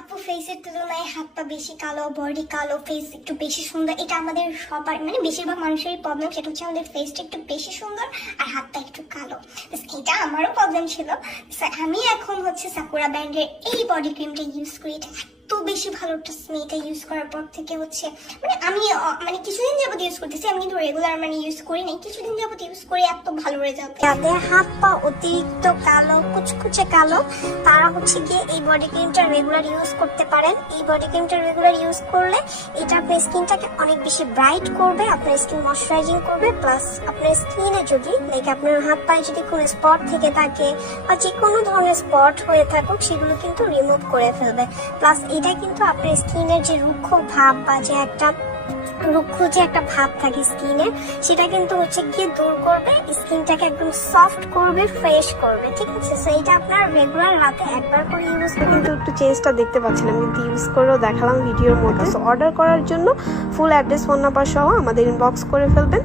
আপু ফেসের তুলনায় হাত পা বেশি কালো, বডি কালো, ফেস একটু বেশি সুন্দর। এটা আমাদের সবার মানে বেশিরভাগ মানুষেরই প্রবলেম, সেটা হচ্ছে আমাদের ফেসটা একটু বেশি সুন্দর আর হাত পা একটু কালো। এটা আমারও প্রবলেম ছিল। আমি এখন হচ্ছে সাকুরা ব্র্যান্ডের এই বডি ক্রিমটা ইউজ করি। এটা এত বেশি ভালো একটা স্মেল। এটা ইউজ করার পর থেকে হচ্ছে মানে আমি মানে কিছুদিন যাবত ইউজ করতেছি, আমি কিন্তু রেগুলার মানে ইউজ করি নাই, কিছুদিন যাবত ইউজ করে এত ভালো রেজাল্ট। যাদের হাত পা অতিরিক্ত কালো, কুচকুচে কালো, তারা হচ্ছে গিয়ে এই বডি ক্রিমটা রেগুলার ইউজ করতে পারেন। এই বডি ক্রিমটা রেগুলার ইউজ করলে এটা আপনার স্কিনটাকে অনেক বেশি ব্রাইট করবে, আপনার স্কিন ময়শ্চারাইজিং করবে, প্লাস আপনার স্কিনে যদি লাইক আপনার হাত পায়ে যদি কোনো স্পট থেকে থাকে বা যে কোনো ধরনের স্পট হয়ে থাকুক সেগুলো কিন্তু রিমুভ করে ফেলবে। প্লাস এটা কিন্তু আপনার স্কিনের যে রুক্ষ ভাব বা যে একটা ভাব থাকে স্কিনের, সেটা কিন্তু হচ্ছে গিয়ে দূর করবে, স্কিনটাকে একদম সফট করবে, ফ্রেশ করবে। ঠিক আছে, সো এটা আপনার রেগুলার রাতে একবার করে ইউজ করবেন। কিন্তু একটু চেঞ্জটা দেখতে পাচ্ছিলাম, কিন্তু ইউজ করেও দেখালাম ভিডিওর মধ্যে। সো অর্ডার করার জন্য ফুল অ্যাড্রেস, ফোন নাম্বার সহ আমাদের ইনবক্স করে ফেলবেন।